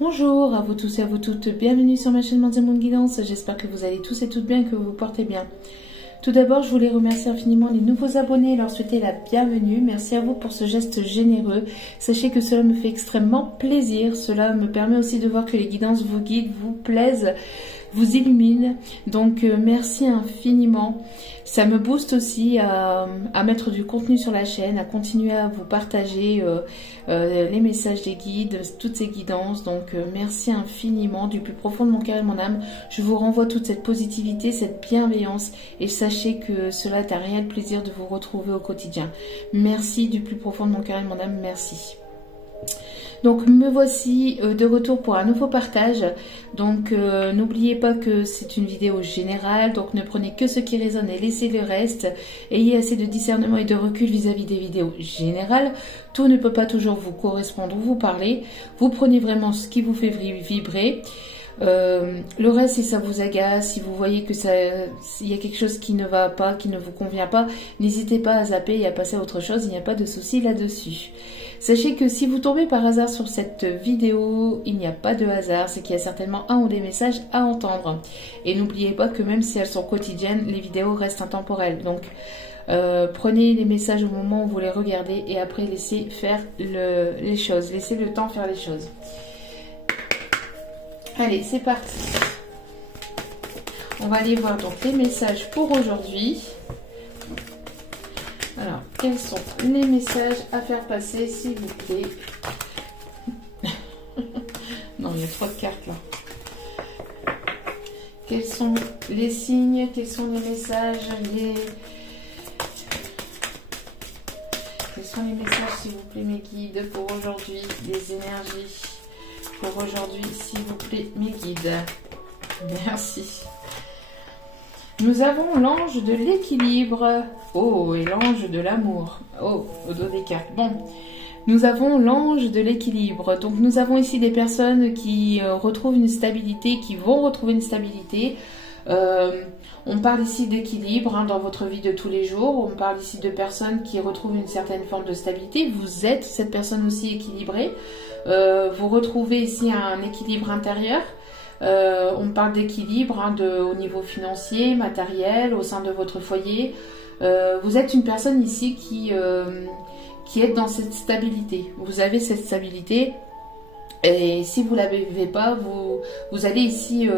Bonjour à vous tous et à vous toutes, bienvenue sur ma chaîne Monde Guidance, j'espère que vous allez tous et toutes bien et que vous vous portez bien. Tout d'abord, je voulais remercier infiniment les nouveaux abonnés et leur souhaiter la bienvenue. Merci à vous pour ce geste généreux. Sachez que cela me fait extrêmement plaisir. Cela me permet aussi de voir que les guidances vous guident, vous plaisent, vous illuminent. Donc, merci infiniment. Ça me booste aussi à mettre du contenu sur la chaîne, à continuer à vous partager les messages des guides, toutes ces guidances. Donc, merci infiniment du plus profond de mon cœur et de mon âme. Je vous renvoie toute cette positivité, cette bienveillance et sachez que cela est un réel plaisir de vous retrouver au quotidien. Merci du plus profond de mon cœur et de mon âme, merci. Donc me voici de retour pour un nouveau partage. Donc n'oubliez pas que c'est une vidéo générale, donc ne prenez que ce qui résonne et laissez le reste. Ayez assez de discernement et de recul vis-à-vis des vidéos générales. Tout ne peut pas toujours vous correspondre ou vous parler. Vous prenez vraiment ce qui vous fait vibrer. Le reste, si ça vous agace, si vous voyez que il y a quelque chose qui ne va pas, qui ne vous convient pas, n'hésitez pas à zapper et à passer à autre chose, il n'y a pas de souci là-dessus. Sachez que si vous tombez par hasard sur cette vidéo, il n'y a pas de hasard, c'est qu'il y a certainement un ou des messages à entendre. Et n'oubliez pas que même si elles sont quotidiennes, les vidéos restent intemporelles. Donc prenez les messages au moment où vous les regardez et après laissez faire les choses, laissez le temps faire les choses. Allez, c'est parti. On va aller voir donc les messages pour aujourd'hui. Alors, quels sont les messages à faire passer, s'il vous plaît? Non, il y a trop de cartes là. Quels sont les signes? Quels sont les messages? Quels sont les messages, s'il vous plaît, mes guides, pour aujourd'hui? Les énergies pour aujourd'hui, s'il vous plaît, mes guides. Merci. Nous avons l'ange de l'équilibre. Oh, et l'ange de l'amour. Oh, au dos des cartes. Bon, nous avons l'ange de l'équilibre. Donc, nous avons ici des personnes qui retrouvent une stabilité, qui vont retrouver une stabilité. On parle ici d'équilibre dans votre vie de tous les jours. On parle ici de personnes qui retrouvent une certaine forme de stabilité. Vous êtes cette personne aussi équilibrée. Vous retrouvez ici un équilibre intérieur. On parle d'équilibre au niveau financier, matériel, au sein de votre foyer. Vous êtes une personne ici qui est dans cette stabilité. Vous avez cette stabilité. Et si vous ne l'avez pas, vous allez ici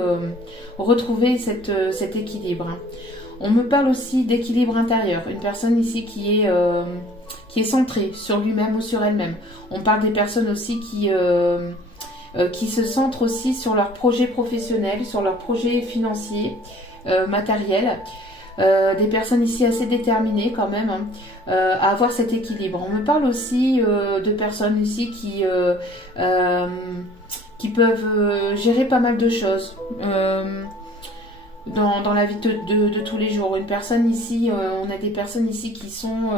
retrouver cet équilibre. On me parle aussi d'équilibre intérieur. Une personne ici qui est centrée sur lui-même ou sur elle-même. On parle des personnes aussi qui se centrent aussi sur leurs projets professionnels, sur leurs projets financiers, matériels. Des personnes ici assez déterminées quand même à avoir cet équilibre. On me parle aussi de personnes ici qui peuvent gérer pas mal de choses dans la vie de tous les jours. Une personne ici, on a des personnes ici qui sont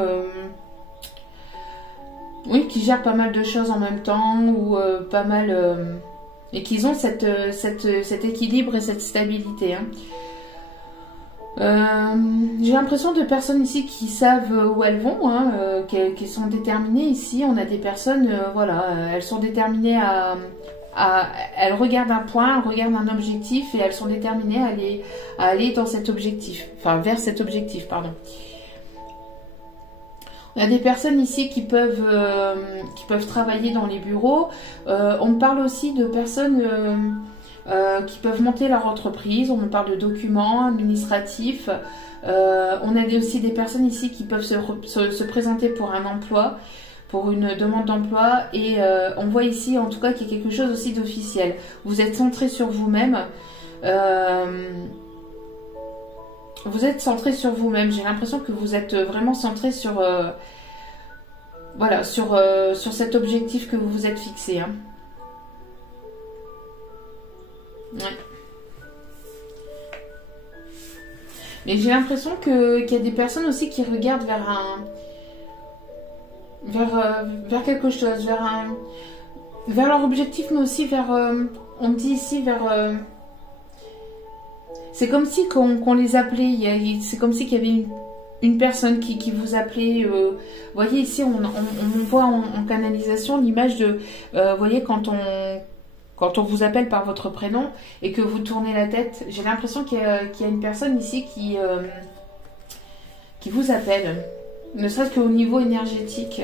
oui, qui gèrent pas mal de choses en même temps ou pas mal et qui ont cet équilibre et cette stabilité. J'ai l'impression de personnes ici qui savent où elles vont, qui sont déterminées ici. On a des personnes, voilà, elles sont déterminées elles regardent un point, elles regardent un objectif et elles sont déterminées à aller dans cet objectif, enfin vers cet objectif, pardon. On a des personnes ici qui peuvent travailler dans les bureaux. On me parle aussi de personnes qui peuvent monter leur entreprise. On me parle de documents administratifs. On a aussi des personnes ici qui peuvent se présenter pour un emploi, pour une demande d'emploi. Et on voit ici en tout cas qu'il y a quelque chose aussi d'officiel. Vous êtes centré sur vous-même. Vous êtes centré sur vous-même. J'ai l'impression que vous êtes vraiment centré sur, voilà, sur cet objectif que vous vous êtes fixé. Ouais. Mais j'ai l'impression qu'il y a des personnes aussi qui regardent vers quelque chose, vers leur objectif, mais aussi vers, on me dit ici, vers... c'est comme si qu'on les appelait, c'est comme si qu'il y avait une personne qui vous appelait. Vous voyez ici, on voit en canalisation l'image de... vous voyez, quand quand on vous appelle par votre prénom et que vous tournez la tête, j'ai l'impression qu'il y a une personne ici qui vous appelle, ne serait-ce qu'au niveau énergétique,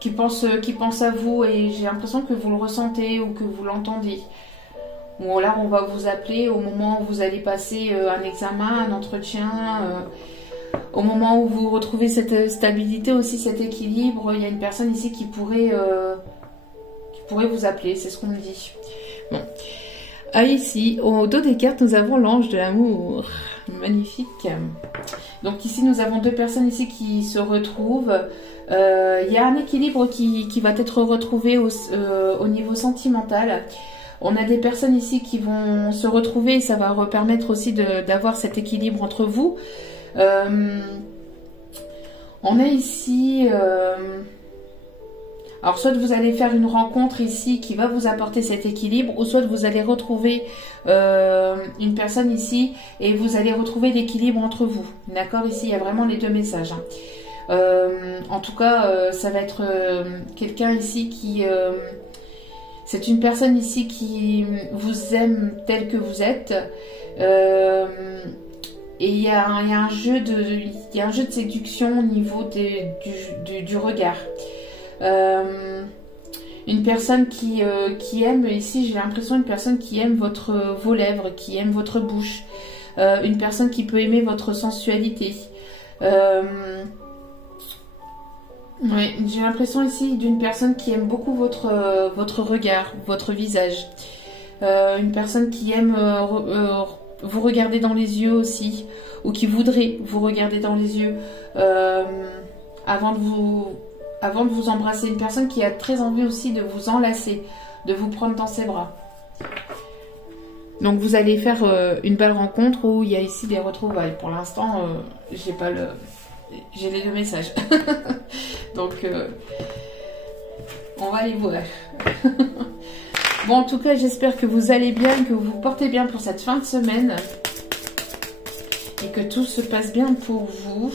qui pense à vous, et j'ai l'impression que vous le ressentez ou que vous l'entendez. Ou là, on va vous appeler au moment où vous allez passer un examen, un entretien, au moment où vous retrouvez cette stabilité aussi, cet équilibre. Il y a une personne ici qui pourrait vous appeler, c'est ce qu'on me dit. Bon. Ah, ici, au dos des cartes, nous avons l'ange de l'amour. Magnifique. Donc ici, nous avons deux personnes ici qui se retrouvent. Il y a un équilibre qui va être retrouvé au niveau sentimental. On a des personnes ici qui vont se retrouver et ça va permettre aussi d'avoir cet équilibre entre vous. On a ici... alors, soit vous allez faire une rencontre ici qui va vous apporter cet équilibre, ou soit vous allez retrouver une personne ici et vous allez retrouver l'équilibre entre vous. D'accord? Ici, il y a vraiment les deux messages. Hein. En tout cas, ça va être quelqu'un ici qui... c'est une personne ici qui vous aime tel que vous êtes. Et il y a un jeu de séduction au niveau du regard. Une personne qui aime, ici j'ai l'impression une personne qui aime vos lèvres, qui aime votre bouche, une personne qui peut aimer votre sensualité. Oui, j'ai l'impression ici d'une personne qui aime beaucoup votre regard, votre visage, une personne qui aime vous regarder dans les yeux aussi, ou qui voudrait vous regarder dans les yeux avant de vous embrasser, une personne qui a très envie aussi de vous enlacer, de vous prendre dans ses bras. Donc vous allez faire une belle rencontre où il y a ici des retrouvailles. Pour l'instant, j'ai les deux messages. Donc on va les voir. Bon, en tout cas, j'espère que vous allez bien, que vous vous portez bien pour cette fin de semaine et que tout se passe bien pour vous.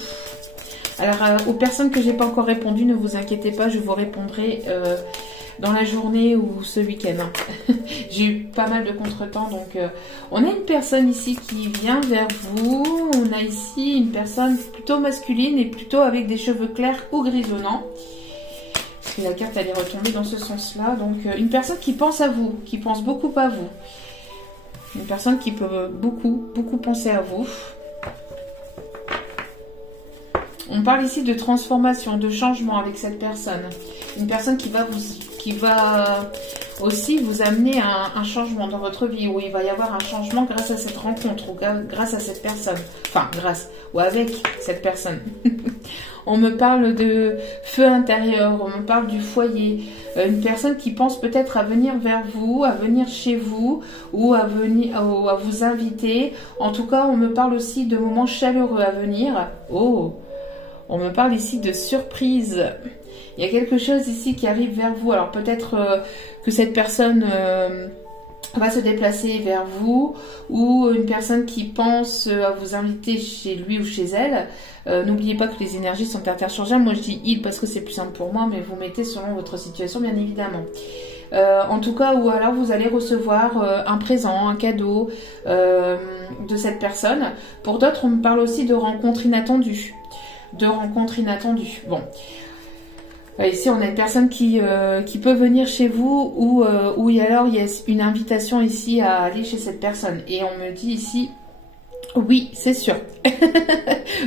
Alors, aux personnes que j'ai pas encore répondu, ne vous inquiétez pas, je vous répondrai dans la journée ou ce week-end. J'ai eu pas mal de contretemps, donc on a une personne ici qui vient vers vous. On a ici une personne plutôt masculine et plutôt avec des cheveux clairs ou grisonnants. Parce que la carte, elle est retombée dans ce sens-là. Donc, une personne qui pense à vous, qui pense beaucoup à vous. Une personne qui peut beaucoup penser à vous. On parle ici de transformation, de changement avec cette personne. Une personne qui va aussi vous amener à un changement dans votre vie, où il va y avoir un changement grâce à cette rencontre, ou grâce à cette personne. Enfin, grâce, ou avec cette personne. On me parle de feu intérieur, on me parle du foyer. Une personne qui pense peut-être à venir vers vous, à venir chez vous, ou à vous inviter. En tout cas, on me parle aussi de moments chaleureux à venir. Oh! On me parle ici de surprise. Il y a quelque chose ici qui arrive vers vous. Alors peut-être que cette personne va se déplacer vers vous, ou une personne qui pense à vous inviter chez lui ou chez elle. N'oubliez pas que les énergies sont interchangeables. Moi je dis il parce que c'est plus simple pour moi, mais vous mettez selon votre situation bien évidemment. En tout cas, ou alors vous allez recevoir un présent, un cadeau de cette personne. Pour d'autres, on me parle aussi de rencontres inattendues. Bon, ici on a une personne qui peut venir chez vous, ou alors il y a une invitation ici à aller chez cette personne, et on me dit ici oui, c'est sûr.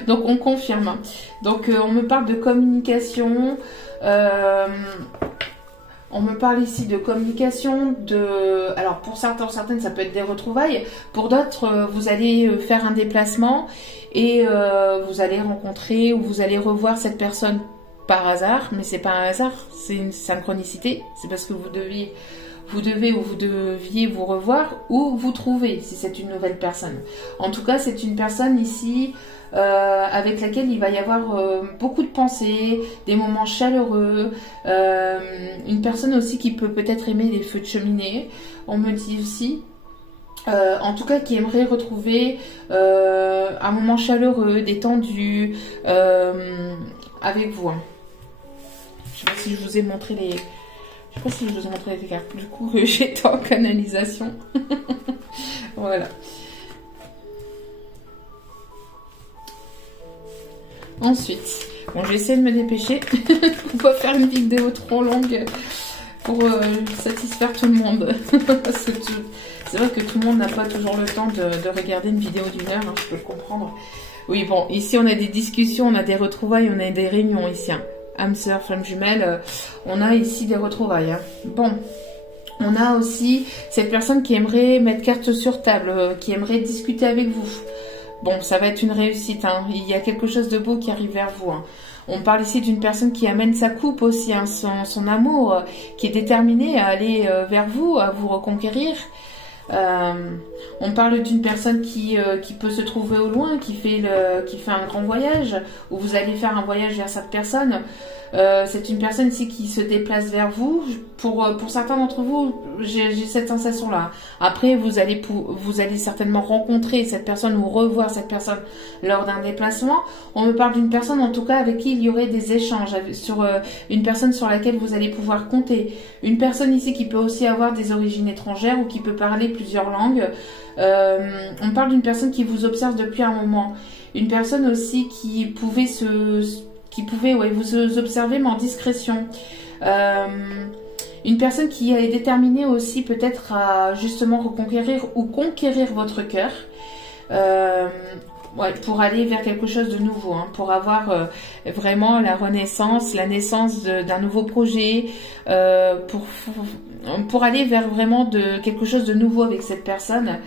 Donc on confirme. Donc on me parle de communication. On me parle ici de communication, alors pour certains, certaines, ça peut être des retrouvailles. Pour d'autres, vous allez faire un déplacement et vous allez rencontrer ou vous allez revoir cette personne par hasard. Mais c'est pas un hasard, c'est une synchronicité. C'est parce que vous devez ou vous deviez vous revoir ou vous trouver si c'est une nouvelle personne. En tout cas, c'est une personne ici avec laquelle il va y avoir beaucoup de pensées, des moments chaleureux, une personne aussi qui peut peut-être aimer les feux de cheminée, on me dit aussi. En tout cas, qui aimerait retrouver un moment chaleureux, détendu avec vous. Je sais pas si je vous ai montré les... Je sais pas si je vous ai montré les cartes, du coup, que j'étais en canalisation. Voilà. Ensuite, bon, je vais essayer de me dépêcher. On va faire une vidéo trop longue pour satisfaire tout le monde. C'est vrai que tout le monde n'a pas toujours le temps de regarder une vidéo d'1 heure, hein, je peux le comprendre. Oui, bon, ici on a des discussions, on a des retrouvailles, on a des réunions ici. Hein. Âme sœur, flamme jumelle, on a ici des retrouvailles. Hein. Bon, on a aussi cette personne qui aimerait mettre carte sur table, qui aimerait discuter avec vous. Bon, ça va être une réussite, hein. Il y a quelque chose de beau qui arrive vers vous. Hein. On parle ici d'une personne qui amène sa coupe aussi, hein, son amour, qui est déterminée à aller vers vous, à vous reconquérir. On parle d'une personne qui peut se trouver au loin, qui fait un grand voyage, où vous allez faire un voyage vers cette personne. C'est une personne ici qui se déplace vers vous. Pour certains d'entre vous, j'ai cette sensation-là. Après, vous allez certainement rencontrer cette personne ou revoir cette personne lors d'un déplacement. On me parle d'une personne, en tout cas, avec qui il y aurait des échanges, sur une personne sur laquelle vous allez pouvoir compter. Une personne ici qui peut aussi avoir des origines étrangères ou qui peut parler plusieurs langues. On parle d'une personne qui vous observe depuis un moment. Une personne aussi qui pouvait vous observer mais en discrétion. Une personne qui est déterminée aussi peut-être à justement reconquérir ou conquérir votre cœur. Pour aller vers quelque chose de nouveau, hein, pour avoir vraiment la renaissance, la naissance d'un nouveau projet, pour aller vers vraiment quelque chose de nouveau avec cette personne.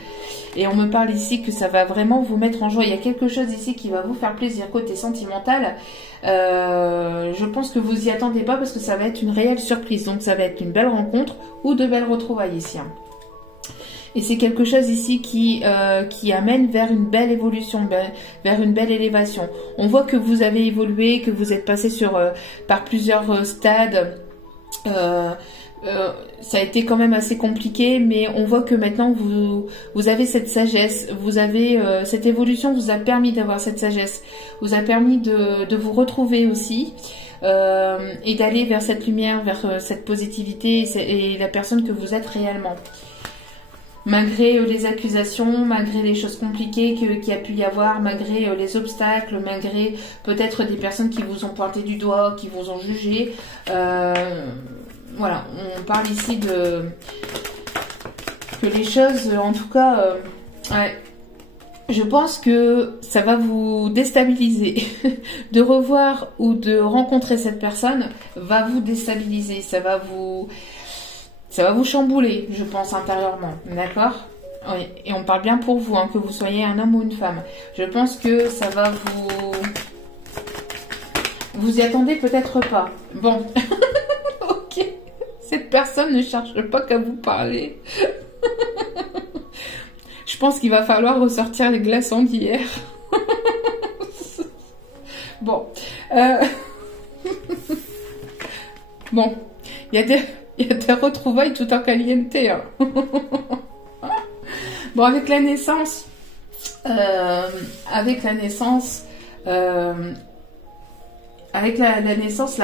Et on me parle ici que ça va vraiment vous mettre en joie. Il y a quelque chose ici qui va vous faire plaisir côté sentimental. Je pense que vous y attendez pas parce que ça va être une réelle surprise. Donc ça va être une belle rencontre ou de belles retrouvailles ici. Hein. Et c'est quelque chose ici qui amène vers une belle évolution, vers une belle élévation. On voit que vous avez évolué, que vous êtes passé par plusieurs stades. Ça a été quand même assez compliqué, mais on voit que maintenant vous avez cette sagesse, vous avez cette évolution vous a permis d'avoir cette sagesse, vous a permis de vous retrouver aussi. Et d'aller vers cette lumière, vers cette positivité et la personne que vous êtes réellement. Malgré les accusations, malgré les choses compliquées qu'il y a pu y avoir, malgré les obstacles, malgré peut-être des personnes qui vous ont pointé du doigt, qui vous ont jugé. Voilà, on parle ici que les choses, en tout cas, je pense que ça va vous déstabiliser. De revoir ou de rencontrer cette personne va vous déstabiliser, ça va vous chambouler, je pense, intérieurement. D'accord? Oui. Et on parle bien pour vous, hein, que vous soyez un homme ou une femme. Je pense que ça va vous y attendez peut-être pas. Bon. Ok. Cette personne ne cherche pas qu'à vous parler. Je pense qu'il va falloir ressortir les glaçons d'hier. Bon. Bon. Il y a des retrouvailles tout en caliente. Hein. Bon, avec la naissance, la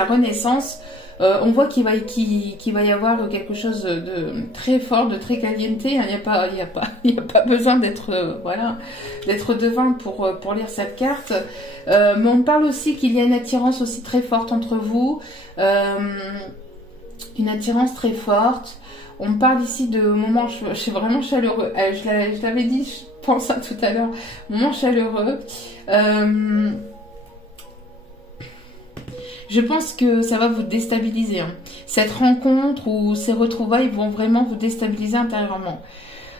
renaissance, on voit qu'il va y avoir quelque chose de très fort, de très caliente. Il n'y a pas besoin d'être devin pour lire cette carte. Mais on parle aussi qu'il y a une attirance aussi très forte entre vous. Une attirance très forte. On parle ici de moments vraiment chaleureux. Je l'avais dit, je pense à tout à l'heure. Moments chaleureux. Je pense que ça va vous déstabiliser. Hein. Cette rencontre ou ces retrouvailles vont vraiment vous déstabiliser intérieurement.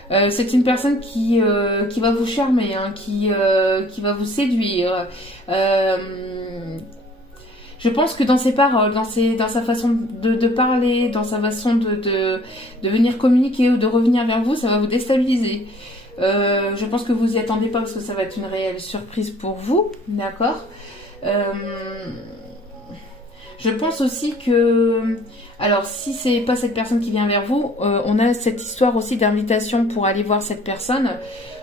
C'est une personne qui va vous charmer, hein, qui va vous séduire. Je pense que dans ses paroles, dans sa façon de parler, dans sa façon de venir communiquer ou de revenir vers vous, ça va vous déstabiliser. Je pense que vous y attendez pas parce que ça va être une réelle surprise pour vous, d'accord? Je pense aussi que, alors si c'est pas cette personne qui vient vers vous, on a cette histoire aussi d'invitation pour aller voir cette personne.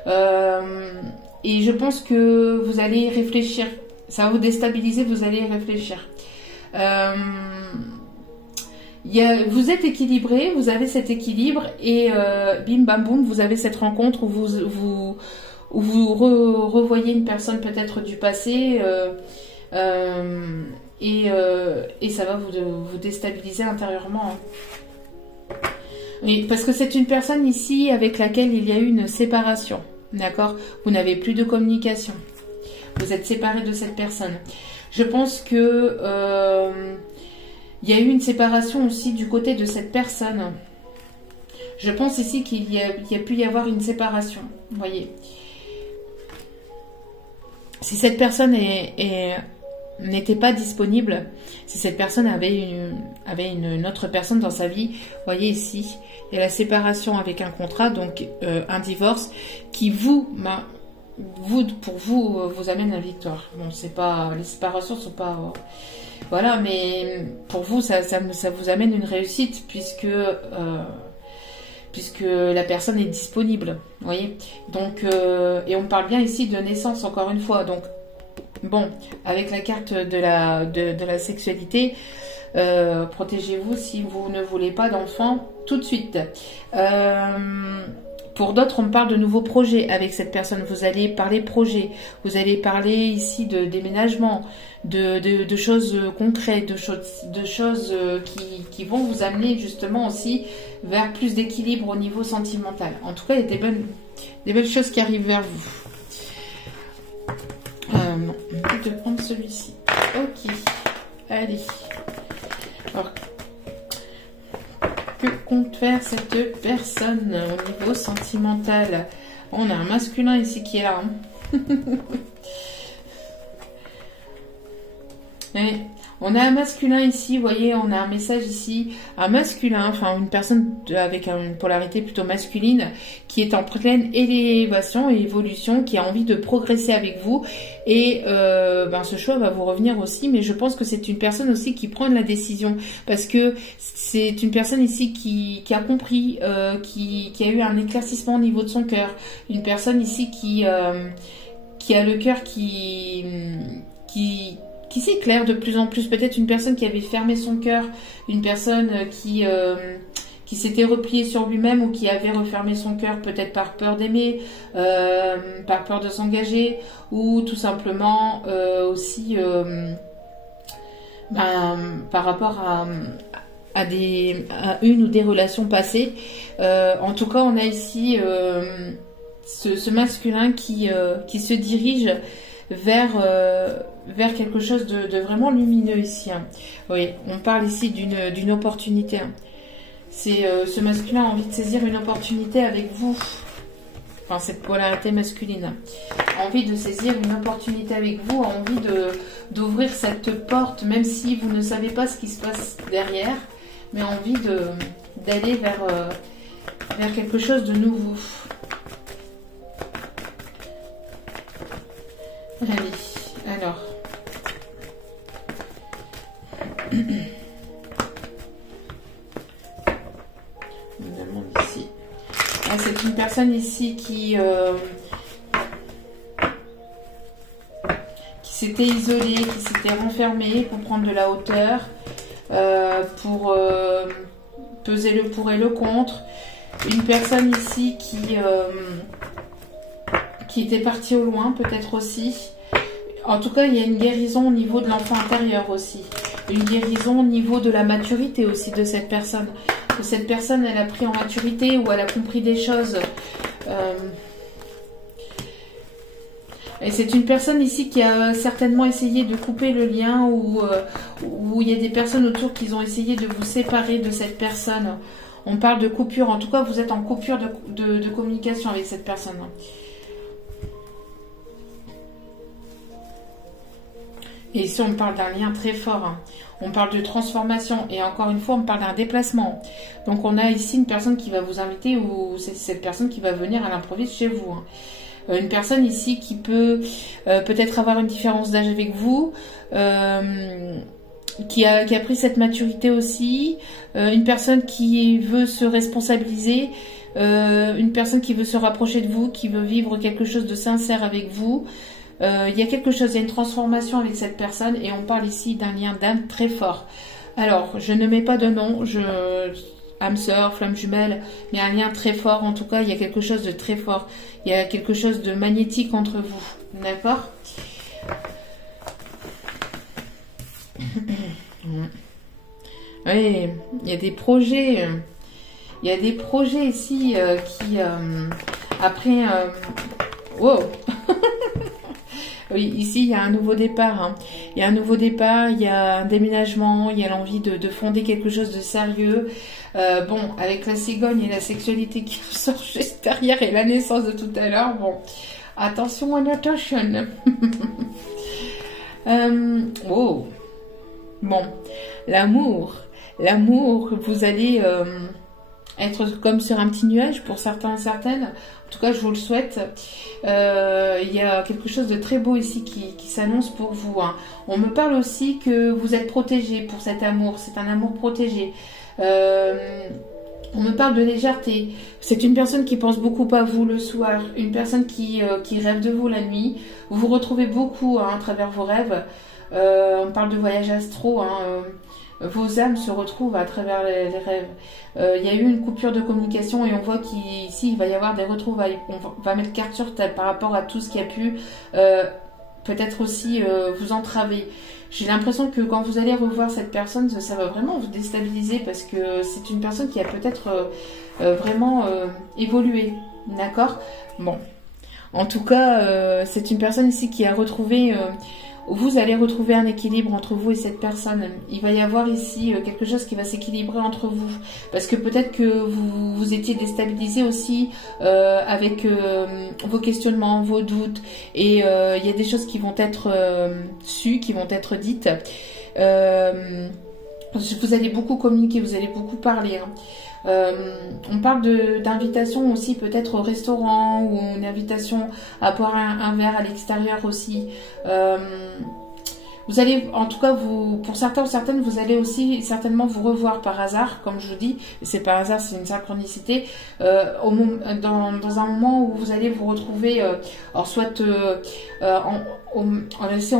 Et je pense que vous allez réfléchir. Ça va vous déstabiliser, vous allez réfléchir. vous êtes équilibré, vous avez cet équilibre et bim bam boum, vous avez cette rencontre où vous revoyez une personne peut-être du passé et ça va vous déstabiliser intérieurement. Hein. Oui, parce que c'est une personne ici avec laquelle il y a eu une séparation, d'accord? Vous n'avez plus de communication. Vous êtes séparé de cette personne. Je pense que il y a eu une séparation aussi du côté de cette personne. Je pense ici qu'il y a pu y avoir une séparation, vous voyez. Si cette personne n'était pas disponible, si cette personne avait une autre personne dans sa vie, vous voyez ici, il y a la séparation avec un contrat, donc un divorce, qui pour vous amène la victoire. Bon, c'est pas, les séparations sont pas, voilà, mais pour vous, ça vous amène une réussite puisque la personne est disponible, vous voyez. Donc, et on parle bien ici de naissance encore une fois. Donc, bon, avec la carte de la sexualité, protégez-vous si vous ne voulez pas d'enfant tout de suite. Pour d'autres, on parle de nouveaux projets avec cette personne. Vous allez parler projet, vous allez parler ici de déménagement, de choses concrètes, de choses qui vont vous amener justement aussi vers plus d'équilibre au niveau sentimental. En tout cas, il y a des belles choses qui arrivent vers vous. Non, je vais prendre celui-ci. Ok, allez. Alors, que compte faire cette personne au niveau sentimental? On a un masculin ici qui est là. Hein. Et on a un masculin ici, vous voyez, on a un message ici, un masculin, enfin une personne avec une polarité plutôt masculine qui est en pleine élévation et évolution, qui a envie de progresser avec vous et ce choix va vous revenir aussi, mais je pense que c'est une personne aussi qui prend la décision parce que c'est une personne ici qui a compris, qui a eu un éclaircissement au niveau de son cœur, une personne ici qui a le cœur qui s'éclaire de plus en plus, peut-être une personne qui avait fermé son cœur, une personne qui s'était repliée sur lui-même ou qui avait refermé son cœur, peut-être par peur d'aimer, par peur de s'engager, ou tout simplement aussi par rapport à une ou des relations passées. En tout cas, on a ici ce masculin qui se dirige vers quelque chose de vraiment lumineux ici. Hein. Oui, on parle ici d'une opportunité. Hein. C'est ce masculin a envie de saisir une opportunité avec vous. Enfin, cette polarité masculine. A envie de saisir une opportunité avec vous, a envie d'ouvrir cette porte, même si vous ne savez pas ce qui se passe derrière, mais a envie d'aller vers quelque chose de nouveau. Allez, alors. On demande ici. Ah, c'est une personne ici qui s'était isolée, qui s'était renfermée pour prendre de la hauteur, pour peser le pour et le contre. Une personne ici qui était partie au loin, peut-être aussi. En tout cas, il y a une guérison au niveau de l'enfant intérieur aussi. Une guérison au niveau de la maturité aussi de cette personne. Que cette personne, elle a pris en maturité ou elle a compris des choses. Et c'est une personne ici qui a certainement essayé de couper le lien ou il y a des personnes autour qui ont essayé de vous séparer de cette personne. On parle de coupure. En tout cas, vous êtes en coupure de communication avec cette personne. Et ici, on parle d'un lien très fort. Hein. On parle de transformation. Et encore une fois, on parle d'un déplacement. Donc, on a ici une personne qui va vous inviter ou c'est cette personne qui va venir à l'improviste chez vous. Hein. Une personne ici qui peut peut-être avoir une différence d'âge avec vous, qui a pris cette maturité aussi. Une personne qui veut se responsabiliser. Une personne qui veut se rapprocher de vous, qui veut vivre quelque chose de sincère avec vous. Il y a quelque chose, il y a une transformation avec cette personne et on parle ici d'un lien d'âme très fort. Alors, je ne mets pas de nom, âme sœur, flamme jumelle, mais un lien très fort, en tout cas, il y a quelque chose de très fort. Il y a quelque chose de magnétique entre vous, d'accord? Oui, il y a des projets, ici qui, après, wow. Oui, ici, il y a un nouveau départ. Hein. Il y a un nouveau départ, il y a un déménagement, il y a l'envie de fonder quelque chose de sérieux. Bon, avec la cigogne et la sexualité qui sort juste derrière et la naissance de tout à l'heure, bon, attention, attention. Oh, bon, l'amour, vous allez être comme sur un petit nuage pour certains et certaines. En tout cas, je vous le souhaite. Il y a quelque chose de très beau ici qui s'annonce pour vous. Hein. On me parle aussi que vous êtes protégé pour cet amour. C'est un amour protégé. On me parle de légèreté. C'est une personne qui pense beaucoup à vous le soir. Une personne qui rêve de vous la nuit. Vous vous retrouvez beaucoup hein, à travers vos rêves. On parle de voyage astro. Hein, vos âmes se retrouvent à travers les rêves. Il y a eu une coupure de communication et on voit qu'ici il va y avoir des retrouvailles. On va mettre carte sur table par rapport à tout ce qui a pu peut-être aussi vous entraver. J'ai l'impression que quand vous allez revoir cette personne, ça va vraiment vous déstabiliser parce que c'est une personne qui a peut-être vraiment évolué. D'accord? Bon. En tout cas, c'est une personne ici qui a retrouvé... vous allez retrouver un équilibre entre vous et cette personne. Il va y avoir ici quelque chose qui va s'équilibrer entre vous. Parce que peut-être que vous étiez déstabilisé aussi avec vos questionnements, vos doutes. Et il y a des choses qui vont être sues, qui vont être dites. Vous allez beaucoup communiquer, vous allez beaucoup parler. Hein. On parle d'invitation aussi peut-être au restaurant ou une invitation à boire un verre à l'extérieur aussi. Vous allez, en tout cas, pour certains ou certaines, vous allez aussi certainement vous revoir par hasard, comme je vous dis. C'est par hasard, c'est une synchronicité. Dans un moment où vous allez vous retrouver, alors soit on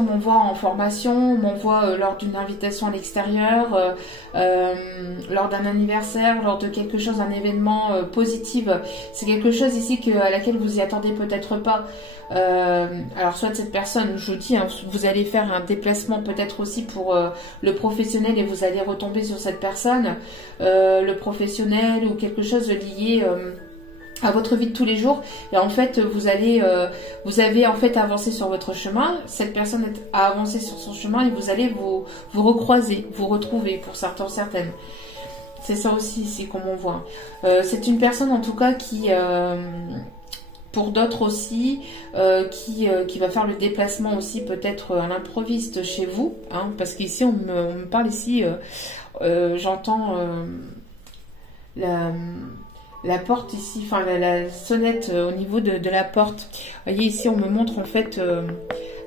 m'envoie en formation, on m'envoie lors d'une invitation à l'extérieur, lors d'un anniversaire, lors de quelque chose, un événement positif. C'est quelque chose ici à laquelle vous y attendez peut-être pas. Alors soit cette personne, je vous dis, hein, vous allez faire un déplacement peut-être aussi pour le professionnel et vous allez retomber sur cette personne, le professionnel ou quelque chose lié à votre vie de tous les jours. Et en fait, vous avez en fait avancé sur votre chemin. Cette personne a avancé sur son chemin et vous allez vous recroiser, vous retrouver pour certains, certaines. C'est ça aussi ici comme on voit. C'est une personne en tout cas qui pour d'autres aussi, qui va faire le déplacement aussi peut-être à l'improviste chez vous, hein, parce qu'ici on me parle ici, j'entends la porte ici, enfin la sonnette au niveau de la porte. Vous voyez ici on me montre en fait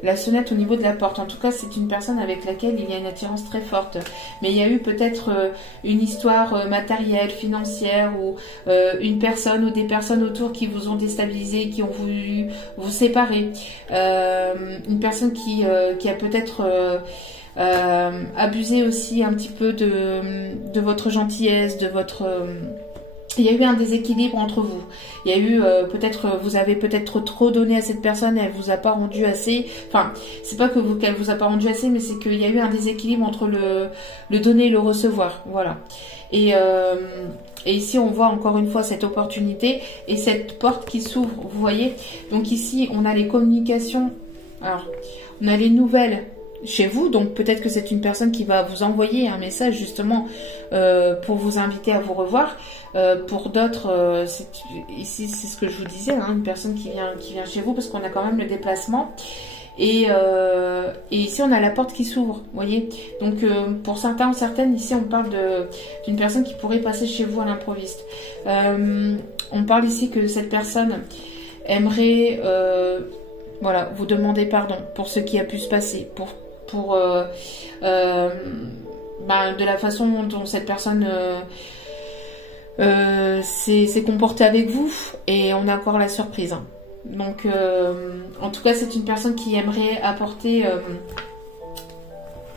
la sonnette au niveau de la porte. En tout cas, c'est une personne avec laquelle il y a une attirance très forte. Mais il y a eu peut-être une histoire matérielle, financière, ou une personne ou des personnes autour qui vous ont déstabilisé, qui ont voulu vous séparer. Une personne qui a peut-être abusé aussi un petit peu de votre gentillesse, de votre... Il y a eu un déséquilibre entre vous. Il y a eu peut-être, vous avez peut-être trop donné à cette personne et elle vous a pas rendu assez. Enfin, c'est pas qu'elle vous a pas rendu assez, mais c'est qu'il y a eu un déséquilibre entre le donner et le recevoir. Voilà. Et ici, on voit encore une fois cette opportunité et cette porte qui s'ouvre. Vous voyez. Donc ici, on a les communications. Alors, on a les nouvelles chez vous, donc peut-être que c'est une personne qui va vous envoyer un message justement pour vous inviter à vous revoir. Pour d'autres, ici c'est ce que je vous disais, hein, une personne qui vient chez vous parce qu'on a quand même le déplacement. Et ici on a la porte qui s'ouvre, vous voyez. Donc pour certains ou certaines, ici on parle d'une personne qui pourrait passer chez vous à l'improviste. On parle ici que cette personne aimerait voilà, vous demander pardon pour ce qui a pu se passer, pour de la façon dont cette personne s'est comportée avec vous, et on a encore la surprise. Hein. Donc, en tout cas, c'est une personne qui aimerait apporter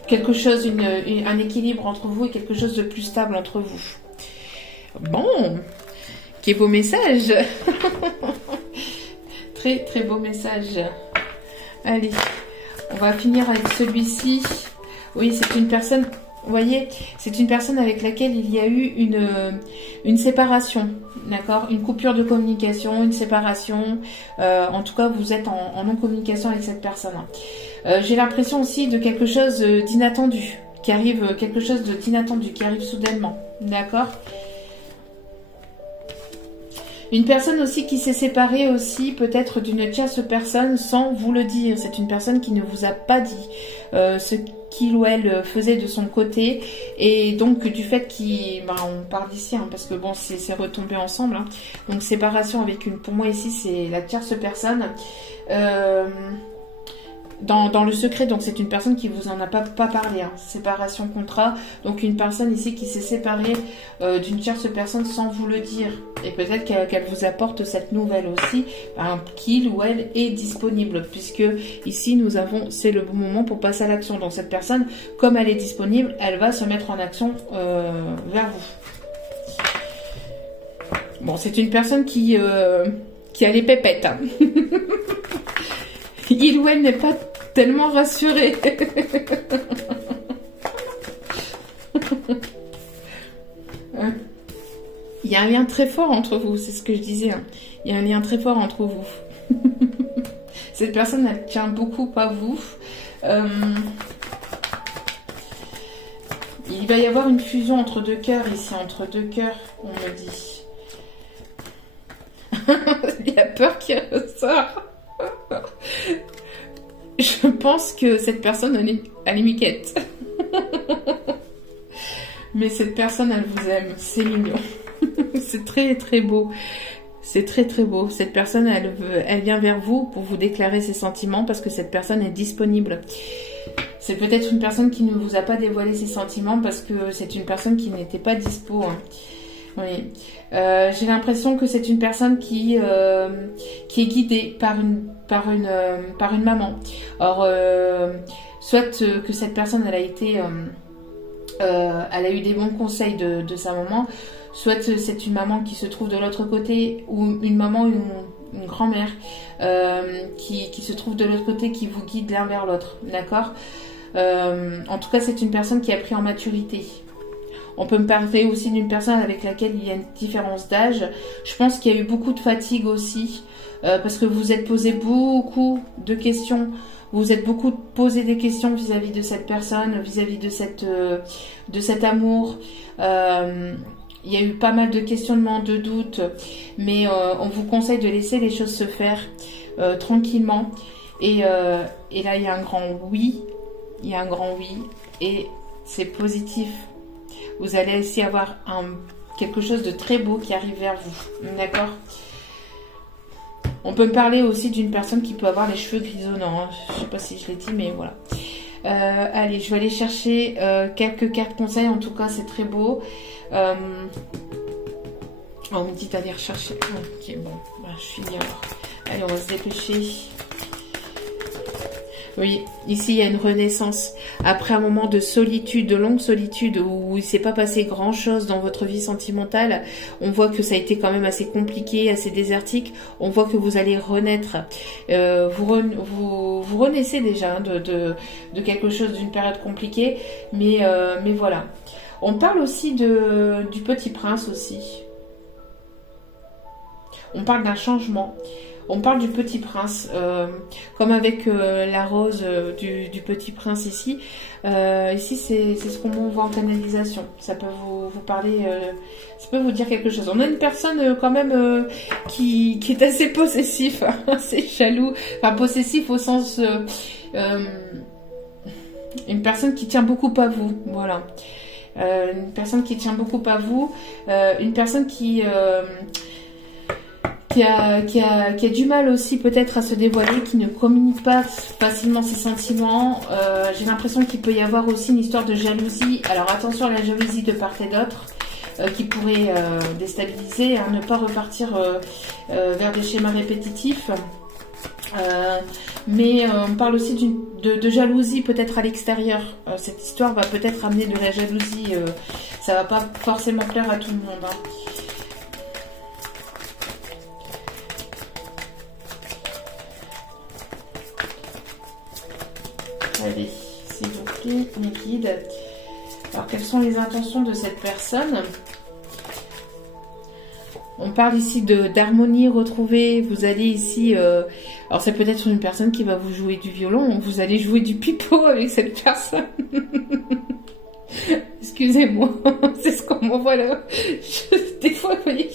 quelque chose, un équilibre entre vous et quelque chose de plus stable entre vous. Bon, quel beau message. Très très beau message. Allez, on va finir avec celui-ci. Oui, c'est une personne, vous voyez, c'est une personne avec laquelle il y a eu une séparation, d'accord, une coupure de communication, une séparation. En tout cas, vous êtes en non-communication avec cette personne. J'ai l'impression aussi de quelque chose d'inattendu, qui arrive, quelque chose d'inattendu, qui arrive soudainement, d'accord. Une personne aussi qui s'est séparée aussi peut-être d'une tierce personne sans vous le dire. C'est une personne qui ne vous a pas dit ce qu'il ou elle faisait de son côté. Et donc du fait qu'il... Ben, on parle d'ici hein, parce que bon c'est retombé ensemble. Hein. Donc séparation avec une... Pour moi ici c'est la tierce personne. Dans le secret, donc c'est une personne qui vous en a pas parlé, hein. Séparation, contrat, donc une personne ici qui s'est séparée d'une tierce personne sans vous le dire, et peut-être qu'elle vous apporte cette nouvelle aussi, qu'il ou elle est disponible, puisque ici nous avons, c'est le bon moment pour passer à l'action, donc cette personne, comme elle est disponible, elle va se mettre en action vers vous. Bon, c'est une personne qui a les pépettes, hein. Il ou elle n'est pas tellement rassuré. Il y a un lien très fort entre vous, c'est ce que je disais. Hein. Il y a un lien très fort entre vous. Cette personne, elle tient beaucoup à vous. Il va y avoir une fusion entre deux cœurs ici, entre deux cœurs, on me dit. Il y a peur qui ressort. Je pense que cette personne a les miquettes. Mais cette personne, elle vous aime. C'est mignon. C'est très très beau. C'est très très beau. Cette personne, elle vient vers vous pour vous déclarer ses sentiments parce que cette personne est disponible. C'est peut-être une personne qui ne vous a pas dévoilé ses sentiments parce que c'est une personne qui n'était pas dispo. Hein. Oui. J'ai l'impression que c'est une personne qui est guidée par une maman. Or, soit que cette personne elle a eu des bons conseils de sa maman, soit c'est une maman qui se trouve de l'autre côté, ou une maman ou une grand-mère qui se trouve de l'autre côté, qui vous guide l'un vers l'autre, d'accord. En tout cas, c'est une personne qui a pris en maturité. On peut me parler aussi d'une personne avec laquelle il y a une différence d'âge. Je pense qu'il y a eu beaucoup de fatigue aussi, parce que vous vous êtes posé beaucoup de questions. Vous vous êtes beaucoup posé des questions vis-à-vis de cette personne, vis-à-vis de cet amour. Il y a eu pas mal de questionnements, de doutes, mais on vous conseille de laisser les choses se faire tranquillement. Et là, il y a un grand oui. Il y a un grand oui. Et c'est positif. Vous allez aussi avoir quelque chose de très beau qui arrive vers vous. D'accord ? On peut me parler aussi d'une personne qui peut avoir les cheveux grisonnants. Hein. Je ne sais pas si je l'ai dit, mais voilà. Allez, je vais aller chercher quelques cartes conseils. En tout cas, c'est très beau. On me dit d'aller rechercher. Ok, bon, bah, je finis alors. Allez, on va se dépêcher. Oui, ici il y a une renaissance. Après un moment de solitude, de longue solitude, où il ne s'est pas passé grand chose dans votre vie sentimentale, on voit que ça a été quand même assez compliqué, assez désertique. On voit que vous allez renaître. Vous renaissez déjà hein, de quelque chose, d'une période compliquée. Mais voilà. On parle aussi du Petit Prince aussi. On parle d'un changement. On parle du Petit Prince, comme avec la rose du Petit Prince ici. Ici, c'est ce qu'on voit en canalisation. Ça peut vous parler, ça peut vous dire quelque chose. On a une personne quand même qui est assez possessif, hein, assez jaloux. Enfin, possessif au sens... une personne qui tient beaucoup à vous, voilà. Une personne qui tient beaucoup à vous. Une personne qui a du mal aussi peut-être à se dévoiler, qui ne communique pas facilement ses sentiments. J'ai l'impression qu'il peut y avoir aussi une histoire de jalousie. Alors attention à la jalousie de part et d'autre, qui pourrait déstabiliser, hein, ne pas repartir vers des schémas répétitifs. Mais on parle aussi de jalousie peut-être à l'extérieur. Cette histoire va peut-être amener de la jalousie. Ça va pas forcément plaire à tout le monde. Hein. Allez, s'il vous plaît, mes guides. Alors, quelles sont les intentions de cette personne? On parle ici d'harmonie retrouvée. Vous allez ici... alors, c'est peut-être une personne qui va vous jouer du violon. Vous allez jouer du pipeau avec cette personne. Excusez-moi. C'est ce qu'on m'envoie là. Des fois, vous voyez,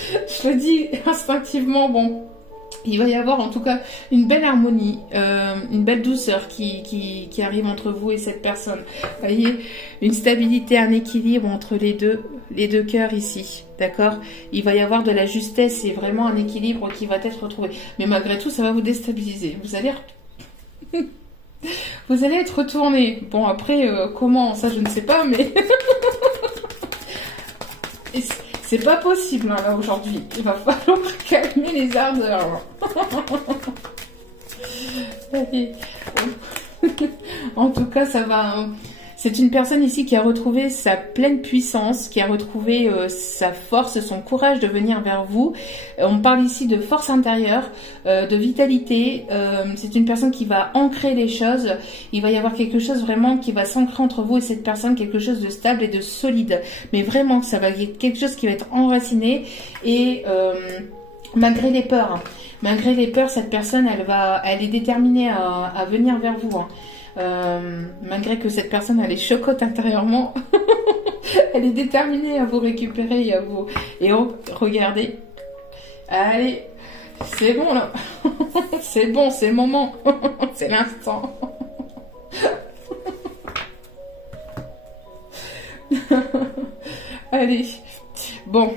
je le dis instinctivement. Bon, il va y avoir en tout cas une belle harmonie, une belle douceur qui arrive entre vous et cette personne. Vous voyez, une stabilité, un équilibre entre les deux cœurs ici. D'accord? Il va y avoir de la justesse et vraiment un équilibre qui va être retrouvé. Mais malgré tout, ça va vous déstabiliser. Vous allez être retourné. Bon, après, comment? Ça, je ne sais pas, mais... c'est pas possible, hein, là, aujourd'hui. Il va falloir calmer les ardeurs. Allez. En tout cas, ça va... C'est une personne ici qui a retrouvé sa pleine puissance, qui a retrouvé sa force, son courage de venir vers vous. On parle ici de force intérieure, de vitalité. C'est une personne qui va ancrer les choses. Il va y avoir quelque chose vraiment qui va s'ancrer entre vous et cette personne, quelque chose de stable et de solide. Mais vraiment, ça va être quelque chose qui va être enraciné et malgré les peurs. Hein. Malgré les peurs, cette personne, elle est déterminée à venir vers vous. Hein. Malgré que cette personne elle est chocotte intérieurement, elle est déterminée à vous récupérer et à vous... Et oh, regardez, allez, c'est bon là, c'est bon, c'est le moment, c'est l'instant. Allez, bon.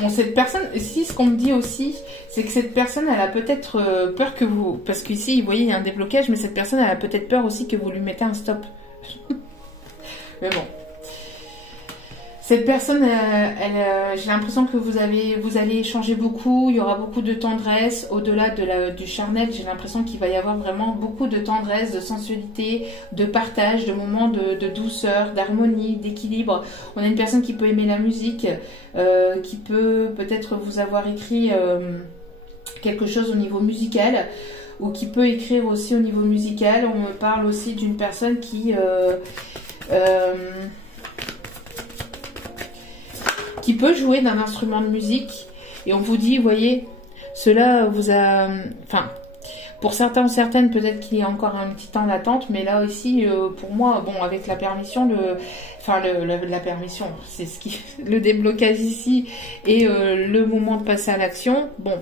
Bon, cette personne, ici, ce qu'on me dit aussi, c'est que cette personne, elle a peut-être peur que vous... Parce qu'ici, vous voyez, il y a un déblocage, mais cette personne, elle a peut-être peur aussi que vous lui mettez un stop. Mais bon. Cette personne, j'ai l'impression que vous allez échanger beaucoup, il y aura beaucoup de tendresse, au-delà du charnel, j'ai l'impression qu'il va y avoir vraiment beaucoup de tendresse, de sensualité, de partage, de moments de douceur, d'harmonie, d'équilibre. On a une personne qui peut aimer la musique, qui peut peut-être vous avoir écrit quelque chose au niveau musical, ou qui peut écrire aussi au niveau musical. On me parle aussi d'une personne qui peut jouer d'un instrument de musique, et on vous dit, vous voyez, cela vous a... Enfin, pour certains ou certaines, peut-être qu'il y a encore un petit temps d'attente, mais là aussi, pour moi, bon, avec la permission, la permission, c'est ce qui... le déblocage ici, et le moment de passer à l'action, bon,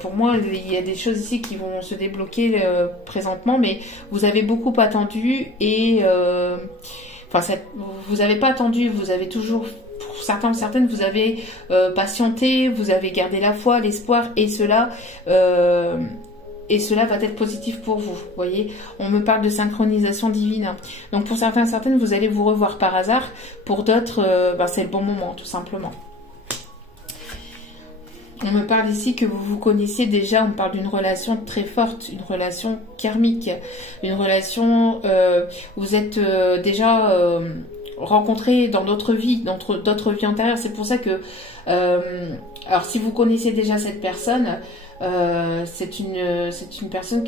pour moi, il y a des choses ici qui vont se débloquer présentement, mais vous avez beaucoup attendu, et... Enfin, vous n'avez pas attendu, vous avez toujours... Pour certains ou certaines, vous avez patienté, vous avez gardé la foi, l'espoir, et cela va être positif pour vous. Vous voyez, on me parle de synchronisation divine. Donc pour certains et certaines, vous allez vous revoir par hasard. Pour d'autres, c'est le bon moment, tout simplement. On me parle ici que vous vous connaissiez déjà, on parle d'une relation très forte, une relation karmique, une relation, vous êtes déjà rencontrés dans d'autres vies, d'autres vies antérieures. C'est pour ça que, alors si vous connaissez déjà cette personne, c'est une personne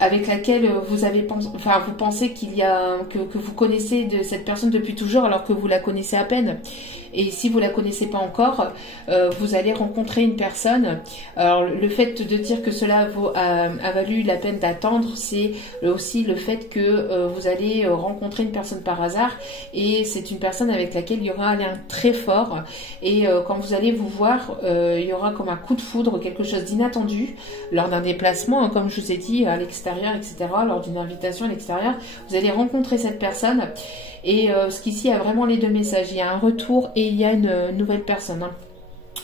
avec laquelle vous pensez qu'il y a, que vous connaissez de cette personne depuis toujours alors que vous la connaissez à peine. Et si vous la connaissez pas encore, vous allez rencontrer une personne. Alors le fait de dire que cela a valu la peine d'attendre, c'est aussi le fait que vous allez rencontrer une personne par hasard, et c'est une personne avec laquelle il y aura un lien très fort. Et quand vous allez vous voir, il y aura comme un coup de foudre, quelque chose d'inattendu lors d'un déplacement, hein, comme je vous ai dit, à l'extérieur, etc. Lors d'une invitation à l'extérieur, vous allez rencontrer cette personne. Et ce qu'ici, il y a vraiment les deux messages. Il y a un retour et il y a une nouvelle personne. Hein.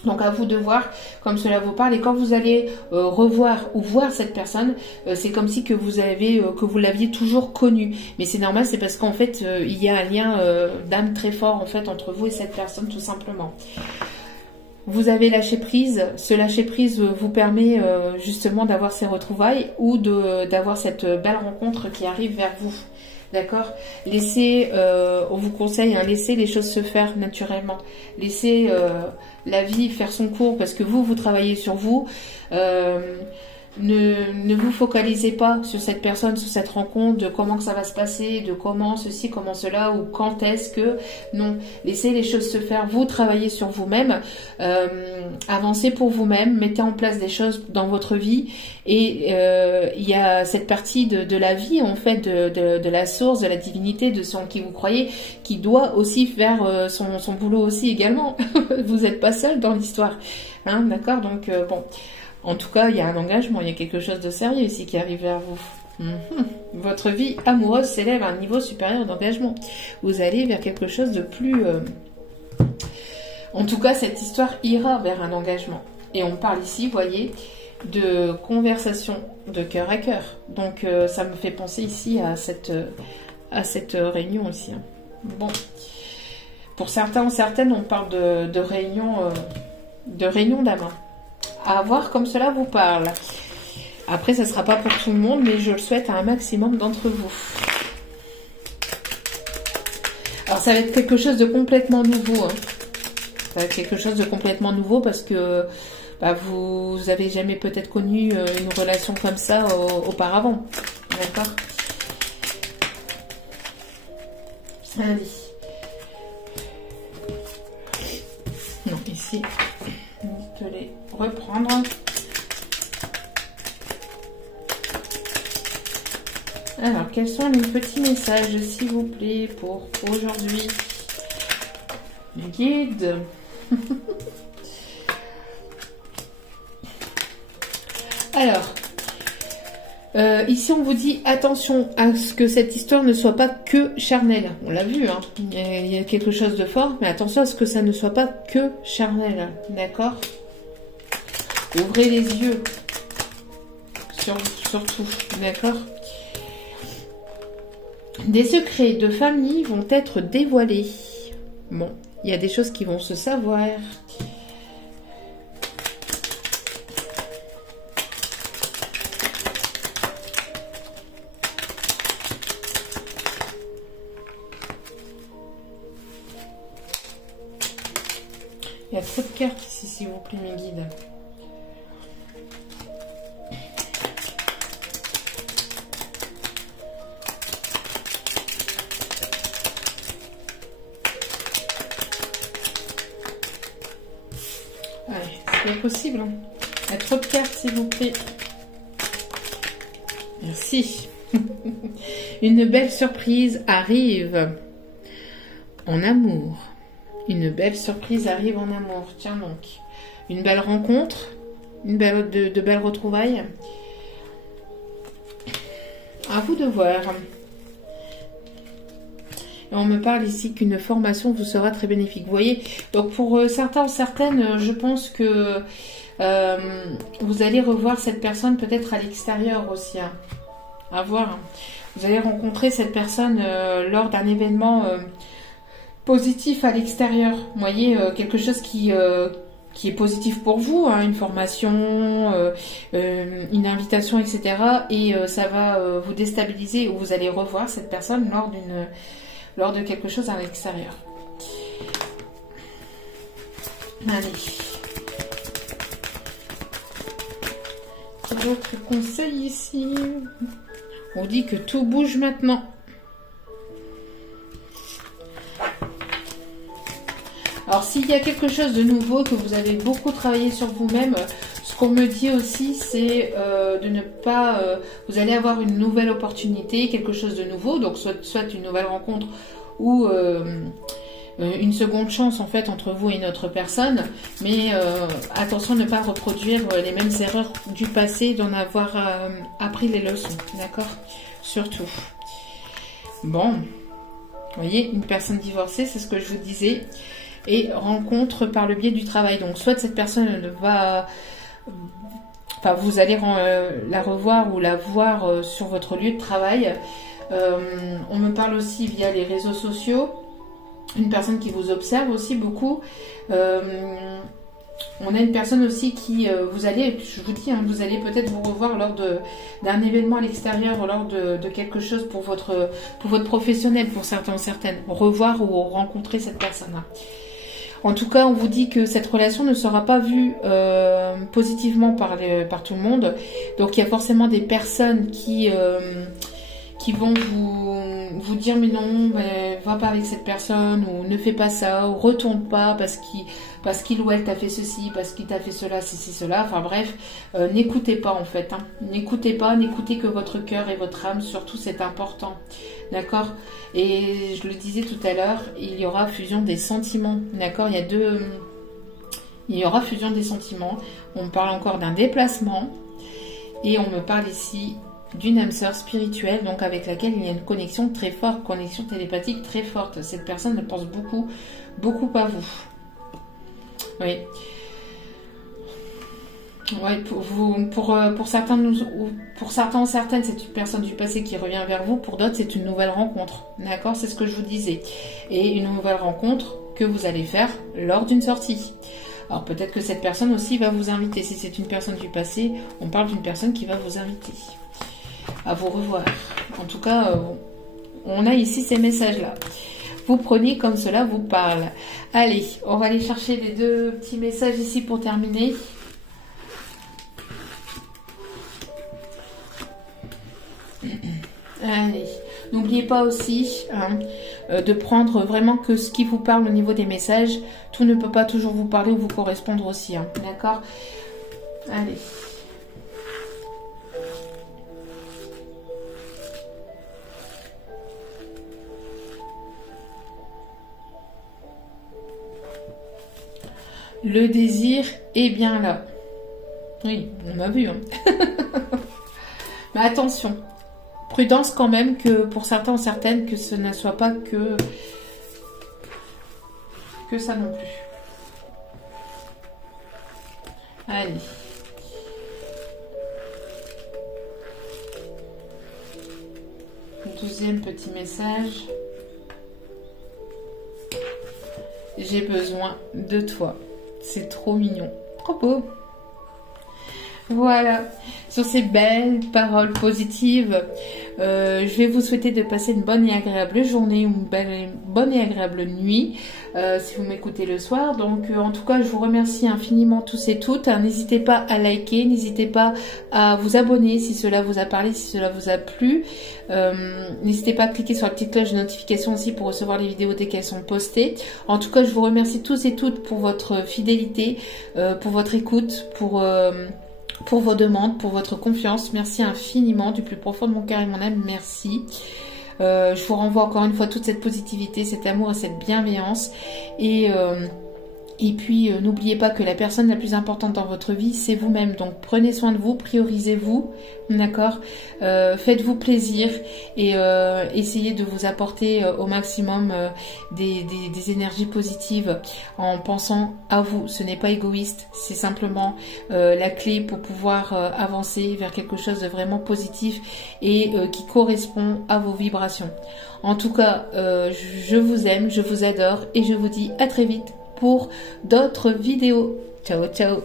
Donc à vous de voir comme cela vous parle, et quand vous allez revoir ou voir cette personne, c'est comme si que vous l'aviez toujours connue. Mais c'est normal, c'est parce qu'en fait il y a un lien d'âme très fort en fait entre vous et cette personne, tout simplement. Vous avez lâché prise. Ce lâcher prise vous permet justement d'avoir ces retrouvailles ou d'avoir cette belle rencontre qui arrive vers vous. D'accord? On vous conseille, hein, laissez les choses se faire naturellement. Laissez la vie faire son cours, parce que vous travaillez sur vous. Ne vous focalisez pas sur cette personne, sur cette rencontre, de comment que ça va se passer, de comment ceci, comment cela, ou quand est-ce que... Non, laissez les choses se faire. Vous travaillez sur vous-même, avancez pour vous-même, mettez en place des choses dans votre vie. Et il y a cette partie de la vie, en fait, de la source, de la divinité, de ce en qui vous croyez, qui doit aussi faire son boulot aussi également. Vous n'êtes pas seul dans l'histoire, hein, d'accord? Donc, bon... En tout cas, il y a un engagement, il y a quelque chose de sérieux ici qui arrive vers vous. Votre vie amoureuse s'élève à un niveau supérieur d'engagement. Vous allez vers quelque chose de plus... En tout cas, cette histoire ira vers un engagement. Et on parle ici, vous voyez, de conversation de cœur à cœur. Donc, ça me fait penser ici à cette réunion aussi. Hein. Bon. Pour certains ou certaines, on parle de réunion d'âme. À voir comme cela vous parle. Après, ça ne sera pas pour tout le monde, mais je le souhaite à un maximum d'entre vous. Alors, ça va être quelque chose de complètement nouveau. Hein. Ça va être quelque chose de complètement nouveau parce que vous avez jamais peut-être connu une relation comme ça auparavant. D'accord? Allez. Non, ici, je vais les reprendre. Alors, quels sont les petits messages, s'il vous plaît, pour aujourd'hui? Les guides. Alors, ici on vous dit attention à ce que cette histoire ne soit pas que charnelle. On l'a vu, hein. Il y a quelque chose de fort, mais attention à ce que ça ne soit pas que charnel. D'accord? Ouvrez les yeux. Surtout. D'accord? Des secrets de famille vont être dévoilés. Bon, il y a des choses qui vont se savoir. Il y a trop de cartes ici, s'il vous plaît, mes guides. Allez, c'est possible. Hein. Il y a trop de cartes, s'il vous plaît. Merci. Une belle surprise arrive en amour. Une belle surprise arrive en amour. Tiens donc. Une belle rencontre. De belles retrouvailles. À vous de voir. Et on me parle ici qu'une formation vous sera très bénéfique. Vous voyez, donc pour certains ou certaines, je pense que vous allez revoir cette personne peut-être à l'extérieur aussi. Hein. À voir. Vous allez rencontrer cette personne lors d'un événement positif à l'extérieur. Vous voyez, quelque chose qui est positif pour vous, hein, une formation, une invitation, etc. Et ça va vous déstabiliser ou vous allez revoir cette personne lors de quelque chose à l'extérieur. Allez. D'autres conseils ici. On dit que tout bouge maintenant. Alors, s'il y a quelque chose de nouveau, que vous avez beaucoup travaillé sur vous-même, ce qu'on me dit aussi, c'est de ne pas... vous allez avoir une nouvelle opportunité, quelque chose de nouveau, donc soit une nouvelle rencontre ou une seconde chance, en fait, entre vous et une autre personne. Mais attention de ne pas reproduire les mêmes erreurs du passé, d'en avoir appris les leçons, d'accord? Surtout. Bon. Vous voyez, une personne divorcée, c'est ce que je vous disais. Et rencontre par le biais du travail. Donc, soit cette personne va... Enfin, vous allez la revoir ou la voir sur votre lieu de travail. On me parle aussi via les réseaux sociaux. Une personne qui vous observe aussi beaucoup. On a une personne aussi qui, vous allez, je vous dis, hein, vous allez peut-être vous revoir lors d'un événement à l'extérieur, lors de quelque chose pour votre professionnel, pour certains ou certaines. Revoir ou rencontrer cette personne-là. En tout cas, on vous dit que cette relation ne sera pas vue positivement par tout le monde. Donc, il y a forcément des personnes qui vont vous dire mais non, va pas avec cette personne, ou ne fais pas ça, ou retourne pas parce qu'il ou elle t'a fait ceci, parce qu'il t'a fait cela, ceci, cela. Enfin bref, n'écoutez pas en fait. Hein. N'écoutez pas, n'écoutez que votre cœur et votre âme, surtout c'est important. D'accord? Et je le disais tout à l'heure, il y aura fusion des sentiments. D'accord? Il y aura fusion des sentiments. On me parle encore d'un déplacement. Et on me parle ici d'une âme sœur spirituelle, donc avec laquelle il y a une connexion très forte, connexion télépathique très forte. Cette personne pense beaucoup, beaucoup à vous. Oui. Ouais, pour certains ou certaines, c'est une personne du passé qui revient vers vous. Pour d'autres, c'est une nouvelle rencontre. D'accord? C'est ce que je vous disais. Et une nouvelle rencontre que vous allez faire lors d'une sortie. Alors peut-être que cette personne aussi va vous inviter. Si c'est une personne du passé, on parle d'une personne qui va vous inviter à vous revoir. En tout cas, on a ici ces messages-là. Vous prenez comme cela vous parle. Allez, on va aller chercher les deux petits messages ici pour terminer. Allez, n'oubliez pas aussi de prendre vraiment que ce qui vous parle au niveau des messages. Tout ne peut pas toujours vous parler ou vous correspondre aussi. Hein, d'accord? Allez. Le désir est bien là. Oui, on a vu. Hein. Mais attention. Prudence quand même que pour certains ou certaines que ce ne soit pas que ça non plus. Allez. Deuxième petit message. J'ai besoin de toi. C'est trop mignon. Trop beau. Voilà, sur ces belles paroles positives, je vais vous souhaiter de passer une bonne et agréable journée, une bonne et agréable nuit, si vous m'écoutez le soir. Donc, en tout cas, je vous remercie infiniment tous et toutes. N'hésitez pas à liker, n'hésitez pas à vous abonner si cela vous a parlé, si cela vous a plu. N'hésitez pas à cliquer sur la petite cloche de notification aussi pour recevoir les vidéos dès qu'elles sont postées. En tout cas, je vous remercie tous et toutes pour votre fidélité, pour votre écoute, pour vos demandes, pour votre confiance. Merci infiniment, du plus profond de mon cœur et de mon âme, merci. Je vous renvoie encore une fois toute cette positivité, cet amour et cette bienveillance. Et puis, n'oubliez pas que la personne la plus importante dans votre vie, c'est vous-même. Donc, prenez soin de vous, priorisez-vous, d'accord? Faites-vous plaisir et essayez de vous apporter au maximum des énergies positives en pensant à vous. Ce n'est pas égoïste, c'est simplement la clé pour pouvoir avancer vers quelque chose de vraiment positif et qui correspond à vos vibrations. En tout cas, je vous aime, je vous adore et je vous dis à très vite pour d'autres vidéos. Ciao, ciao!